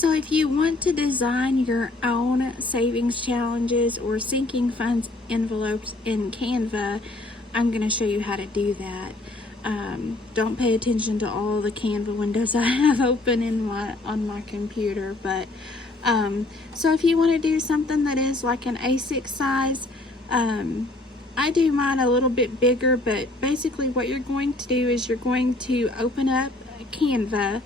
So if you want to design your own savings challenges or sinking funds envelopes in Canva, I'm going to show you how to do that. Don't pay attention to all the Canva windows I have open on my computer, but so if you want to do something that is like an A6 size, I do mine a little bit bigger, but basically what you're going to do is you're going to open up Canva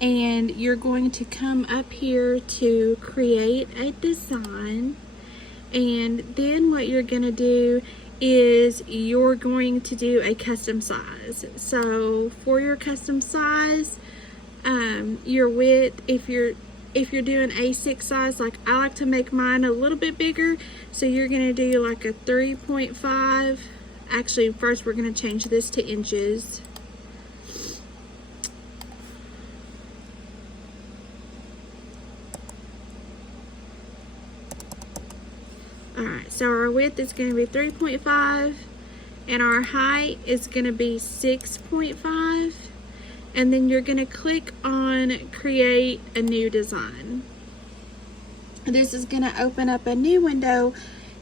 and you're going to come up here to create a design, and then what you're going to do is you're going to do a custom size. So for your custom size, your width, if you're doing A6 size, like I like to make mine a little bit bigger, so you're going to do like a 3.5. Actually, first we're going to change this to inches. Alright, so our width is going to be 3.5 and our height is going to be 6.5, and then you're going to click on create a new design. This is going to open up a new window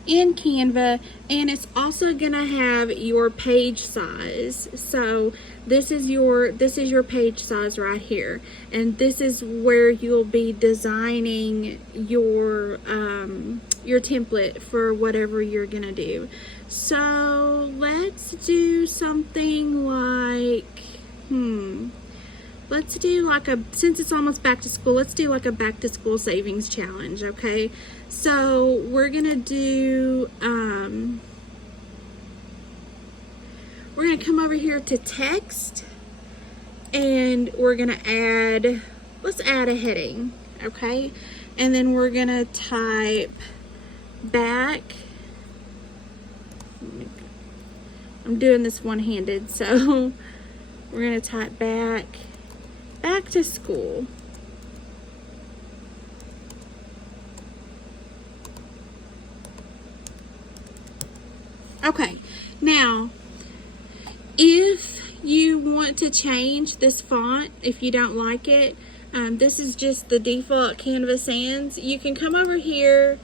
in Canva, and it's also going to have your page size. So this is your page size right here, and this is where you'll be designing your template for whatever you're gonna do. So let's do something like let's do like since it's almost back to school, let's do like a back to school savings challenge. Okay, so we're gonna do we're gonna come over here to text, and we're gonna let's add a heading. Okay, and then we're gonna type back. I'm doing this one-handed, so we're gonna type back to school. Okay, now if you want to change this font, if you don't like it, this is just the default Canva Sans. You can come over here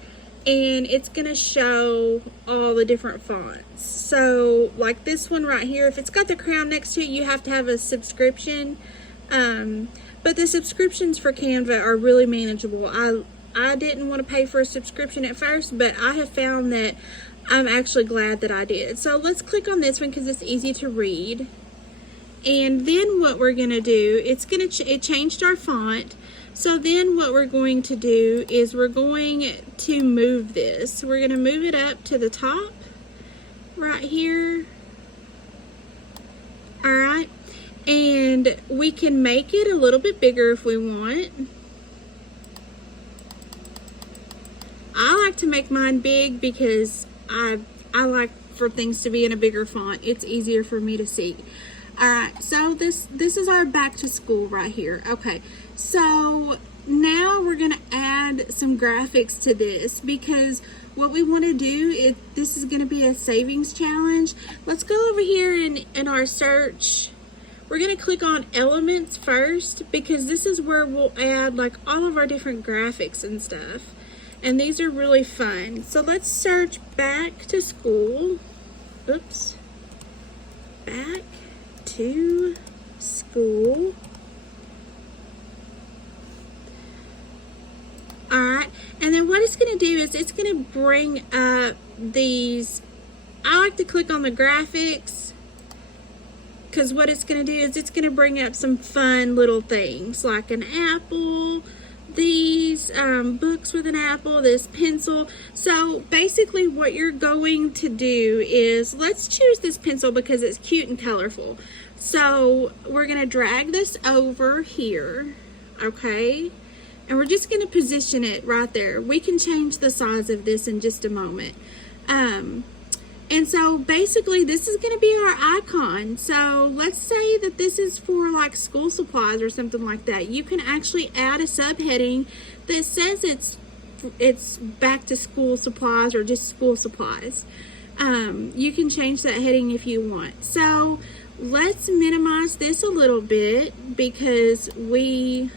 and it's gonna show all the different fonts. So like this one right here, if it's got the crown next to it, you have to have a subscription. But the subscriptions for Canva are really manageable. I didn't want to pay for a subscription at first, but I have found that I'm actually glad that I did. So let's click on this one because it's easy to read. And then what we're gonna do, it changed our font. So then what we're going to do is we're going to move this. We're going to move it up to the top right here. Alright, and we can make it a little bit bigger if we want. I like to make mine big because I like for things to be in a bigger font. It's easier for me to see. Alright, so this is our back to school right here. Okay, so now we're going to add some graphics to this because what we want to do is, this is going to be a savings challenge. Let's go over here in our search. We're going to click on elements first because this is where we'll add like all of our different graphics and stuff. And these are really fun. So let's search back to school. Oops. Back to school. Alright, and then what it's going to do is it's going to bring up these. I like to click on the graphics because what it's going to do is it's going to bring up some fun little things like an apple, these books with an apple, this pencil. So basically what you're going to do is, let's choose this pencil because it's cute and colorful. So we're going to drag this over here, okay? And we're just going to position it right there. We can change the size of this in just a moment. And so basically this is going to be our icon. So let's say that this is for like school supplies or something like that. You can actually add a subheading that says it's back to school supplies or just school supplies. You can change that heading if you want. So let's minimize this a little bit because we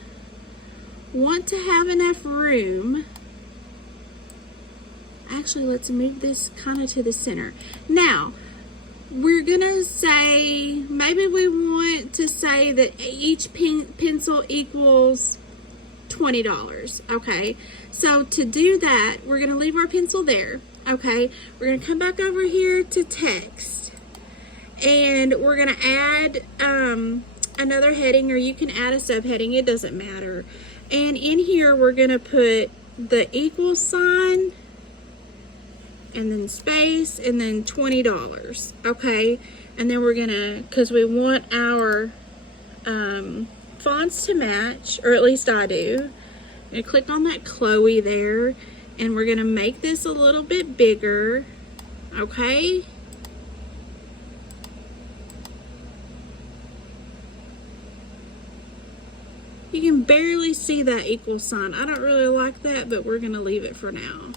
want to have enough room. Actually, let's move this kind of to the center. Now, we're gonna say, maybe we want to say that each pencil equals $20, okay? So to do that, we're gonna leave our pencil there, okay? We're gonna come back over here to text, and we're gonna add another heading, or you can add a subheading, it doesn't matter. And in here, we're gonna put the equal sign, and then space, and then $20, okay? And then we're gonna, because we want our fonts to match, or at least I do. I'm gonna click on that Chloe there, and we're gonna make this a little bit bigger, okay? You can barely see that equal sign. I don't really like that, but we're gonna leave it for now.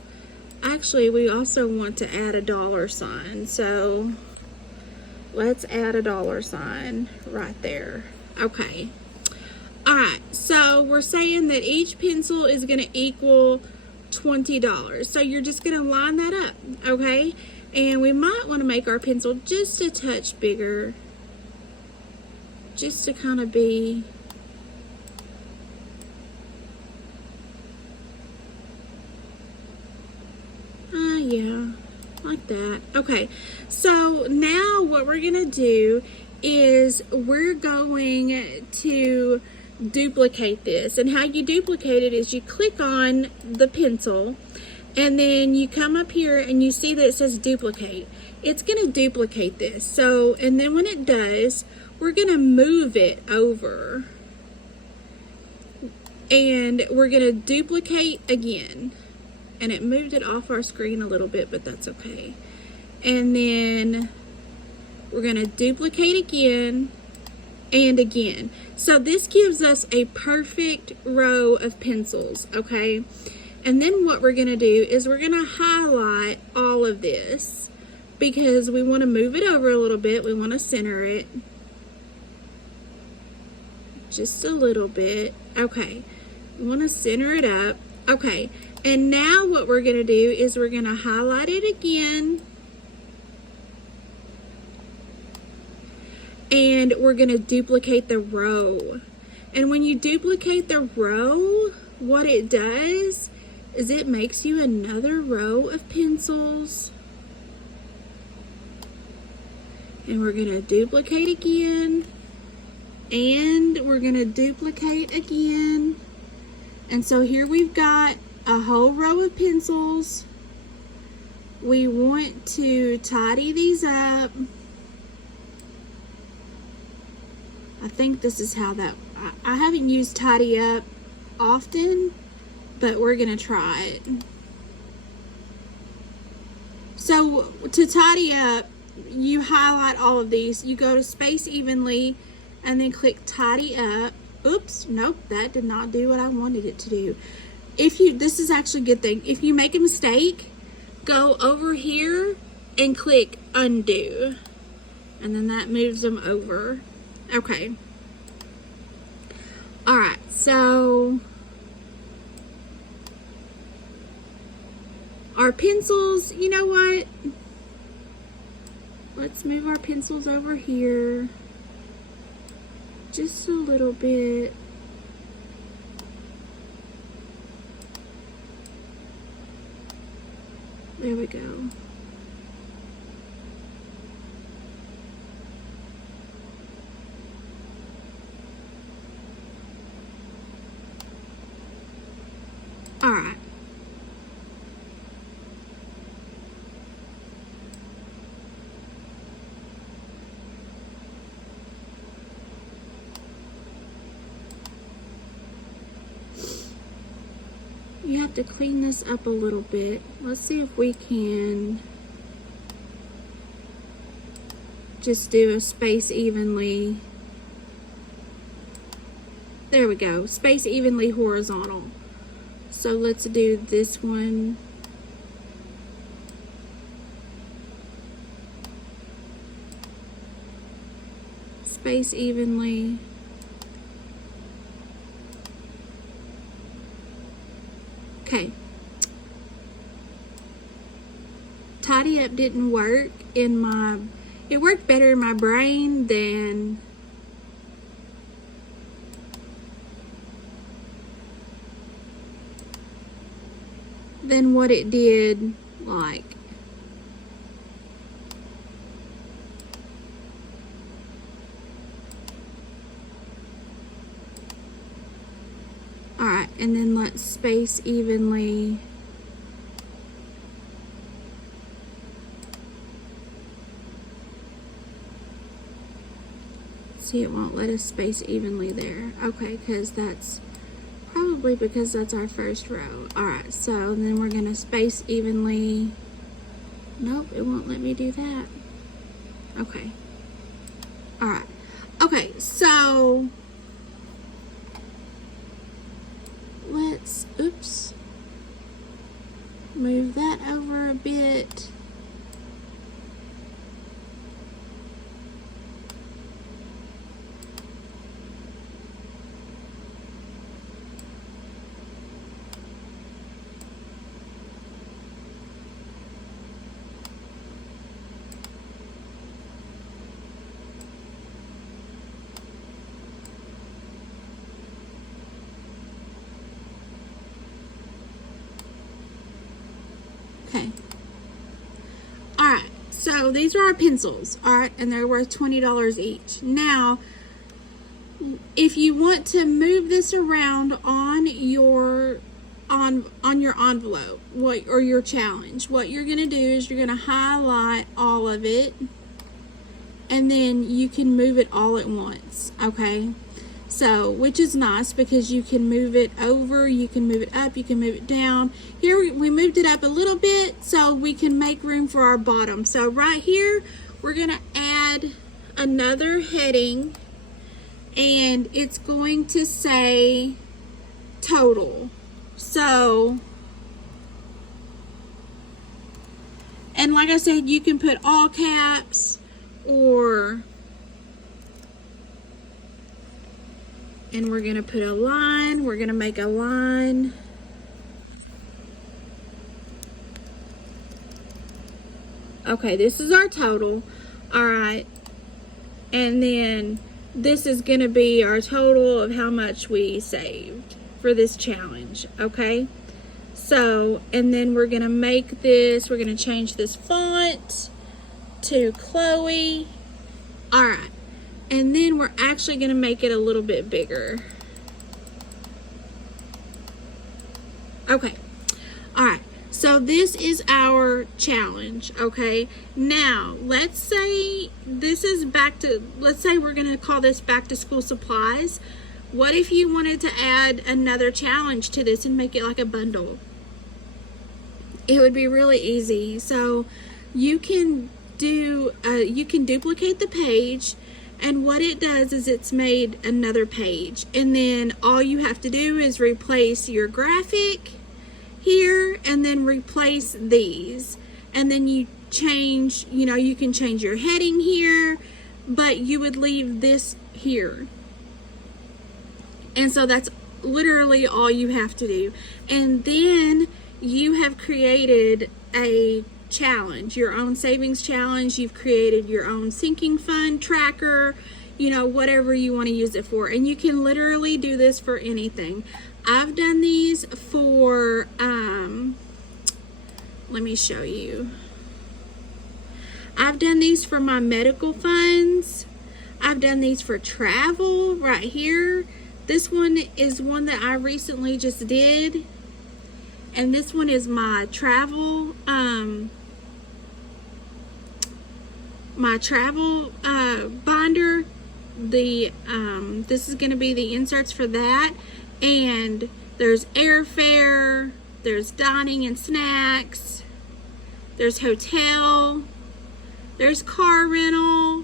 Actually, we also want to add a dollar sign, so let's add a dollar sign right there. Okay. All right, so we're saying that each pencil is going to equal $20. So you're just going to line that up, okay? And we might want to make our pencil just a touch bigger, just to kind of be... yeah, like that. Okay, so now what we're gonna do is we're going to duplicate this. And how you duplicate it is you click on the pencil, and then you come up here and you see that it says duplicate. It's gonna duplicate this. So, and then when it does, we're gonna move it over, and we're gonna duplicate again. And it moved it off our screen a little bit, but that's okay. And then we're gonna duplicate again and again. So this gives us a perfect row of pencils, okay? And then what we're gonna do is we're gonna highlight all of this, because we wanna move it over a little bit. We wanna center it just a little bit. Okay, we wanna center it up. Okay. And now what we're going to do is we're going to highlight it again, and we're going to duplicate the row. And when you duplicate the row, what it does is it makes you another row of pencils. And we're going to duplicate again, and we're going to duplicate again. And so here we've got a whole row of pencils. We want to tidy these up. I think this is how that, I haven't used tidy up often, but we're gonna try it. So to tidy up, you highlight all of these, you go to space evenly, and then click tidy up. Oops, nope, that did not do what I wanted it to do. This is actually a good thing. If you make a mistake, go over here and click undo. And then that moves them over. Okay. All right, so our pencils, you know what? Let's move our pencils over here just a little bit. There we go. All right. You have to clean this up a little bit. Let's see if we can just do a space evenly. There we go, space evenly horizontal. So let's do this one. Space evenly. Okay. Tidy up didn't work in my, it worked better in my brain than what it did like. Alright, and then let's space evenly. See, it won't let us space evenly there. Okay, because that's probably because that's our first row. Alright, so then we're going to space evenly. Nope, it won't let me do that. Okay. Alright. Okay, so let's, oops, move that over a bit. Okay. Alright, so these are our pencils, alright, and they're worth $20 each. Now, if you want to move this around on your envelope, or your challenge, what you're going to do is you're going to highlight all of it, and then you can move it all at once, okay? So, which is nice because you can move it over, you can move it up, you can move it down. Here we moved it up a little bit so we can make room for our bottom. So right here, we're going to add another heading, and it's going to say total. So, and like I said, you can put all caps or, and we're going to put a line. We're going to make a line. Okay, this is our total. All right. And then this is going to be our total of how much we saved for this challenge. Okay. So, and then we're going to make this, we're going to change this font to Chloe. All right. And then we're actually going to make it a little bit bigger. Okay. All right. So this is our challenge, okay? Now, let's say this is let's say we're going to call this back to school supplies. What if you wanted to add another challenge to this and make it like a bundle? It would be really easy. So you can duplicate the page, and what it does is it's made another page, and then all you have to do is replace your graphic here and then replace these, and then you change, you can change your heading here, but you would leave this here. And so that's literally all you have to do, and then you have created a challenge, your own savings challenge. You've created your own sinking fund tracker, whatever you want to use it for. And you can literally do this for anything. I've done these for, let me show you. I've done these for my medical funds. I've done these for travel right here. This one is one that I recently just did. And this one is my travel, binder. This is going to be the inserts for that. And there's airfare, there's dining and snacks, there's hotel, there's car rental,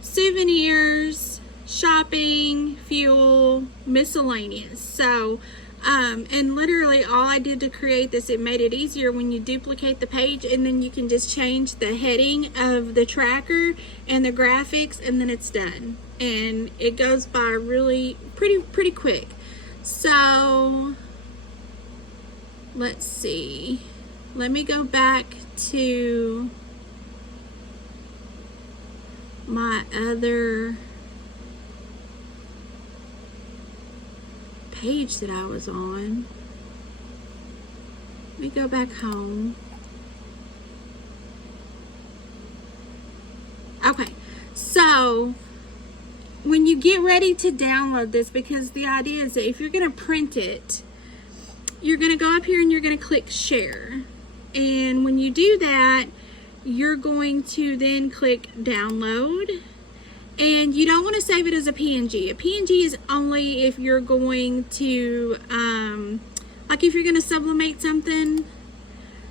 souvenirs, shopping, fuel, miscellaneous. So, and literally all I did to create this, it made it easier when you duplicate the page, and then you can just change the heading of the tracker and the graphics, and then it's done. And it goes by really pretty quick. So let's see. Let me go back to my other page that I was on. Let me go back home. Okay, so when you get ready to download this, because the idea is that if you're going to print it, you're going to go up here and you're going to click share. And when you do that, you're going to then click download. And you don't want to save it as a PNG. A PNG is only if you're going to, like if you're going to sublimate something.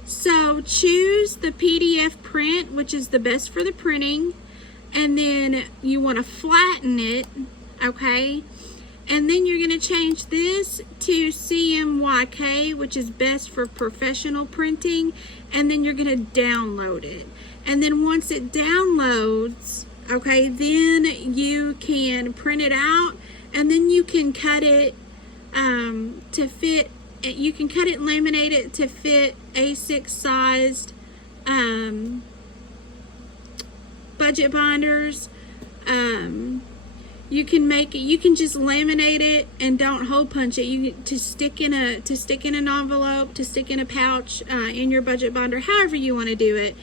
So choose the PDF print, which is the best for the printing. And then you want to flatten it, okay? And then you're going to change this to CMYK, which is best for professional printing. And then you're going to download it. And then once it downloads, okay, then you can print it out, and then you can cut it to fit. You can cut it and laminate it to fit A6 sized budget binders. You can make it. You can just laminate it and don't hole punch it. You to stick in an envelope, to stick in a pouch, in your budget binder, however you want to do it.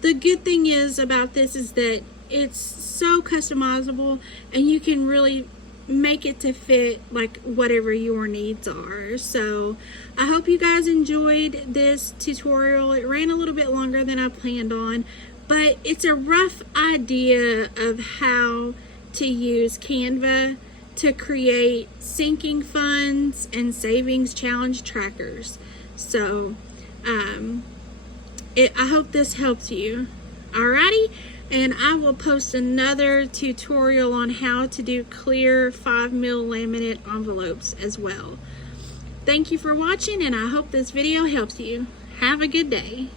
The good thing is about this is that it's so customizable, and you can really make it to fit like whatever your needs are. So I hope you guys enjoyed this tutorial. It ran a little bit longer than I planned on, but it's a rough idea of how to use Canva to create sinking funds and savings challenge trackers. So I hope this helps you. Alrighty, and I will post another tutorial on how to do clear 5mm laminate envelopes as well. Thank you for watching, and I hope this video helps you. Have a good day.